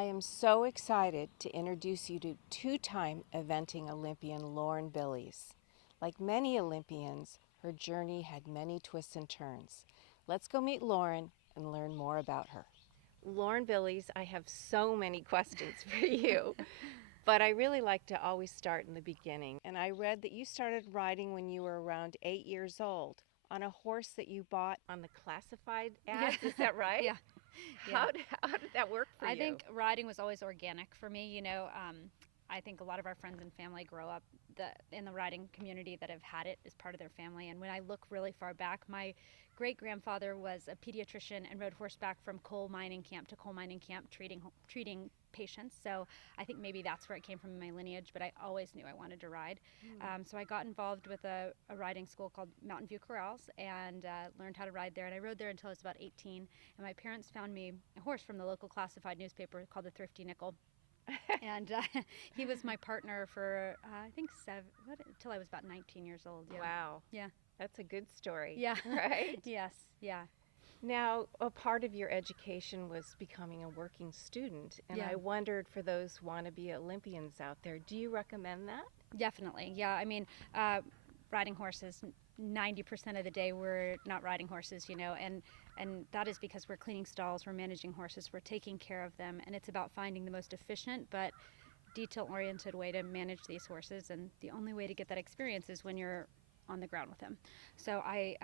I am so excited to introduce you to two-time eventing Olympian Lauren Billies. Like many Olympians, her journey had many twists and turns. Let's go meet Lauren and learn more about her. Lauren Billies, I have so many questions for you, but I really like to always start in the beginning. And I read that you started riding when you were around 8 years old on a horse that you bought on the classified ads. Yeah. Is that right? Yeah. How did that work for you? I think riding was always organic for me. I think a lot of our friends and family grow up in the riding community that have had it as part of their family. And when I look really far back, my great-grandfather was a pediatrician and rode horseback from coal mining camp to coal mining camp treating patients. So I think maybe that's where it came from in my lineage, but I always knew I wanted to ride. So I got involved with a riding school called Mountain View Corrals and learned how to ride there. And I rode there until I was about 18. And my parents found me a horse from the local classified newspaper called the Thrifty Nickel. And he was my partner for, I think, until I was about 19 years old. Yeah. Wow. Yeah. That's a good story. Yeah. Right? Yes. Yeah. Now, a part of your education was becoming a working student, and Yeah. I wondered for those wannabe Olympians out there, do you recommend that? Definitely. Yeah. I mean, riding horses, 90% of the day we're not riding horses, and that is because we're cleaning stalls, we're managing horses, we're taking care of them, and it's about finding the most efficient but detail-oriented way to manage these horses, and the only way to get that experience is when you're on the ground with them. So I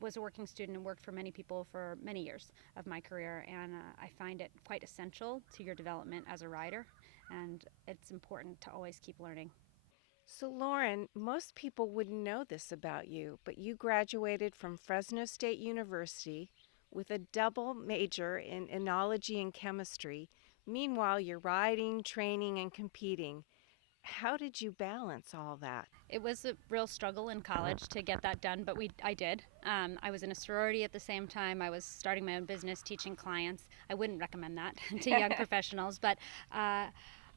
was a working student and worked for many people for many years of my career, and I find it quite essential to your development as a rider, and it's important to always keep learning. So, Lauren, most people wouldn't know this about you, but you graduated from Fresno State University with a double major in enology and chemistry. Meanwhile, you're riding, training, and competing. How did you balance all that? It was a real struggle in college to get that done, but I did. I was in a sorority at the same time. I was starting my own business, teaching clients. I wouldn't recommend that to young professionals, but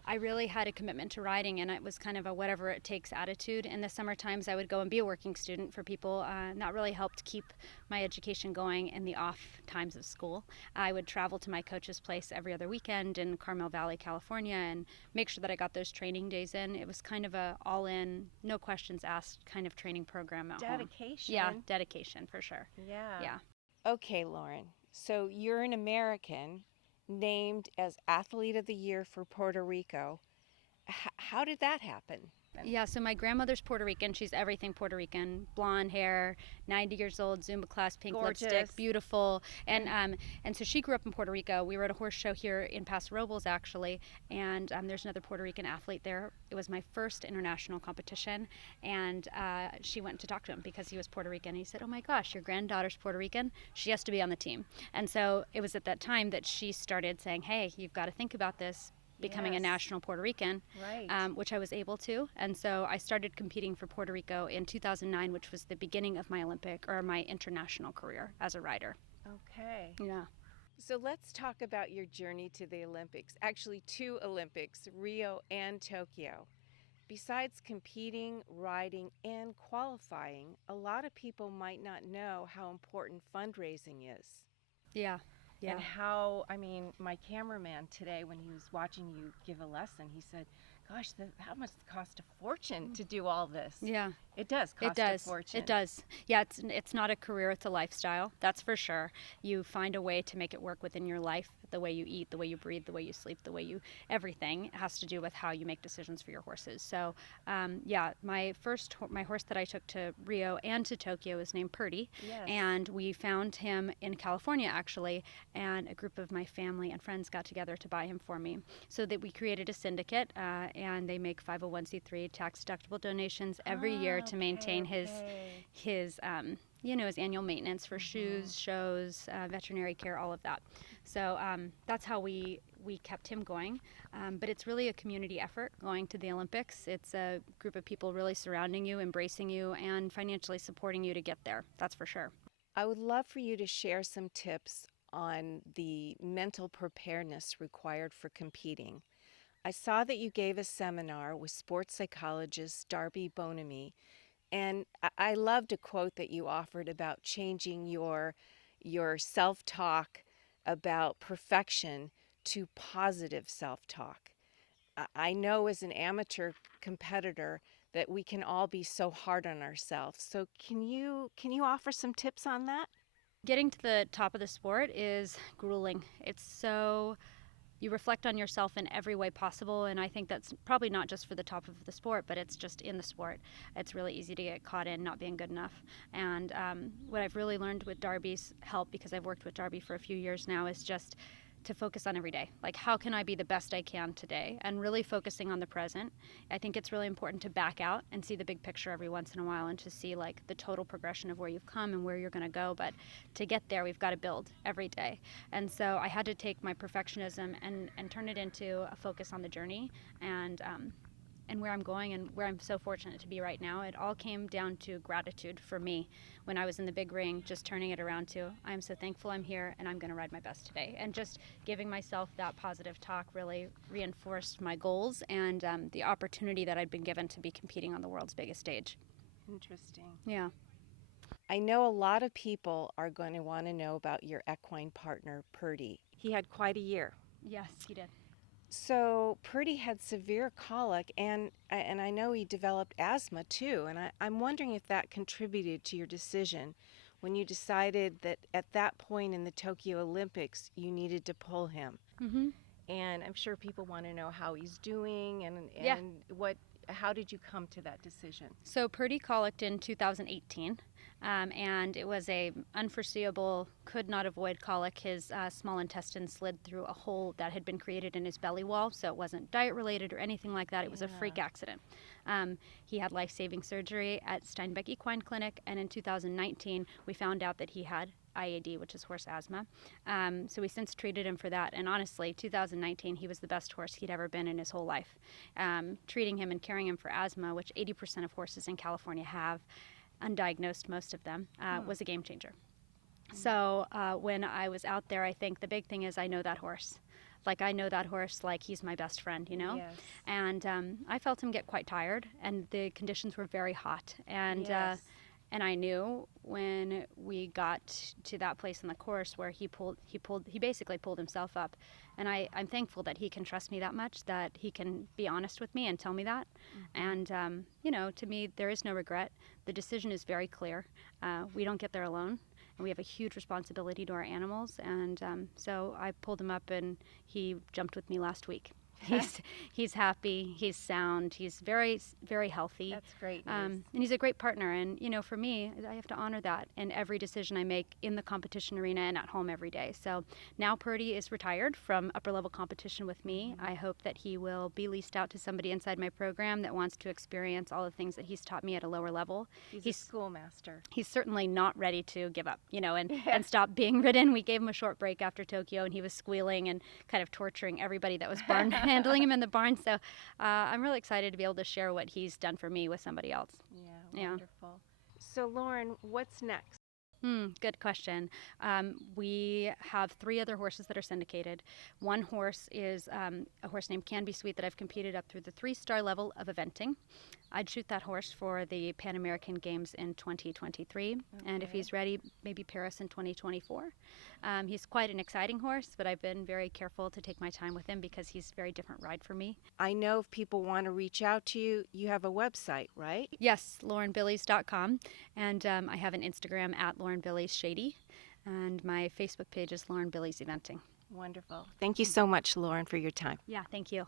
I really had a commitment to riding, and it was kind of a whatever it takes attitude. In the summer times, I would go and be a working student for people. And that really helped keep my education going in the off times of school. I would travel to my coach's place every other weekend in Carmel Valley, California, and make sure that I got those training days in. It was kind of a all-in, no questions asked kind of training program at home. Dedication. Yeah, dedication for sure. Yeah. Yeah. Okay, Lauren. So you're an American named as Athlete of the Year for Puerto Rico. How did that happen? Yeah, so my grandmother's Puerto Rican. She's everything Puerto Rican. Blonde hair, 90 years old, Zumba class, pink Gorgeous. lipstick, beautiful. And so she grew up in Puerto Rico. We were at a horse show here in Paso Robles, actually, and there's another Puerto Rican athlete there. It was my first international competition, and she went to talk to him because he was Puerto Rican. He said, "Oh my gosh, your granddaughter's Puerto Rican. She has to be on the team." And so it was at that time that she started saying, "Hey, you've got to think about this." Becoming a national Puerto Rican, right. Which I was able to. And so I started competing for Puerto Rico in 2009, which was the beginning of my my international career as a rider. Okay. Yeah. So let's talk about your journey to the Olympics. Actually, 2 Olympics, Rio and Tokyo. Besides competing, riding, and qualifying, a lot of people might not know how important fundraising is. Yeah. Yeah. And how, my cameraman today, when he was watching you give a lesson, he said, gosh, that must cost a fortune to do all this. Yeah. It does cost a fortune. It does. Yeah, it's not a career, it's a lifestyle, that's for sure. You find a way to make it work within your life, the way you eat, the way you breathe, the way you sleep, the way everything has to do with how you make decisions for your horses. So, my horse that I took to Rio and to Tokyo is named Purdy. Yes. And we found him in California, actually, and a group of my family and friends got together to buy him for me. So that we created a syndicate, and they make 501c3 tax-deductible donations every year to maintain his annual maintenance for shoes, shows, veterinary care, all of that. So that's how we kept him going. But it's really a community effort going to the Olympics. It's a group of people really surrounding you, embracing you, and financially supporting you to get there. That's for sure. I would love for you to share some tips on the mental preparedness required for competing. I saw that you gave a seminar with sports psychologist Darby Bonamy, and I loved a quote that you offered about changing your self-talk about perfection to positive self-talk. I know as an amateur competitor that we can all be so hard on ourselves. So can you offer some tips on that? Getting to the top of the sport is grueling. You reflect on yourself in every way possible, and I think that's probably not just for the top of the sport, but it's just in the sport. It's really easy to get caught in not being good enough. And what I've really learned with Darby's help, because I've worked with Darby for a few years now, is just to focus on every day. Like, how can I be the best I can today? And really focusing on the present. I think it's really important to back out and see the big picture every once in a while, and to see like the total progression of where you've come and where you're going to go. But to get there, we've got to build every day. And so I had to take my perfectionism and turn it into a focus on the journey, and where I'm going and where I'm so fortunate to be right now. It all came down to gratitude for me when I was in the big ring, just turning it around to, I'm so thankful I'm here and I'm going to ride my best today. And just giving myself that positive talk really reinforced my goals and the opportunity that I'd been given to be competing on the world's biggest stage. Interesting. Yeah. I know a lot of people are going to want to know about your equine partner, Purdy. He had quite a year. Yes, he did. So Purdy had severe colic, and I know he developed asthma too, and I'm wondering if that contributed to your decision when you decided that at that point in the Tokyo Olympics you needed to pull him. Mm-hmm. And I'm sure people want to know how he's doing and Yeah. how did you come to that decision? So Purdy colicked in 2018, and it was a unforeseeable, could not avoid colic. His small intestine slid through a hole that had been created in his belly wall, so it wasn't diet related or anything like that. It was a freak accident. He had life-saving surgery at Steinbeck Equine Clinic, and in 2019 we found out that he had IAD, which is horse asthma. So we since treated him for that, and honestly, 2019 he was the best horse he'd ever been in his whole life. Treating him and caring him for asthma, which 80% of horses in California have, undiagnosed most of them, was a game changer. So when I was out there, I think the big thing is I know that horse. Like, I know that horse like he's my best friend, you know? Yes. And I felt him get quite tired, and the conditions were very hot. And Yes. and I knew when we got to that place in the course where he basically pulled himself up. And I'm thankful that he can trust me that much, that he can be honest with me and tell me that. And, to me, there is no regret. The decision is very clear. We don't get there alone, and we have a huge responsibility to our animals. And so I pulled him up, and he jumped with me last week. He's happy, he's sound, he's very, very healthy. That's great news. And he's a great partner. And, for me, I have to honor that in every decision I make in the competition arena and at home every day. So now Purdy is retired from upper level competition with me. I hope that he will be leased out to somebody inside my program that wants to experience all the things that he's taught me at a lower level. He's a schoolmaster. He's certainly not ready to give up, and stop being ridden. We gave him a short break after Tokyo, and he was squealing and kind of torturing everybody that was handling him in the barn. So I'm really excited to be able to share what he's done for me with somebody else. Yeah, wonderful. So Lauren, what's next? Good question. We have 3 other horses that are syndicated. One horse is a horse named Can Be Sweet that I've competed up through the 3-star level of eventing. I'd shoot that horse for the Pan American Games in 2023, and if he's ready, maybe Paris in 2024. He's quite an exciting horse, but I've been very careful to take my time with him because he's a very different ride for me. I know if people want to reach out to you, you have a website, right? Yes, laurenbillies.com, and I have an Instagram at laurenbilliesshady, and my Facebook page is Lauren Billies Eventing. Wonderful. Thank you so much, Lauren, for your time. Yeah, thank you.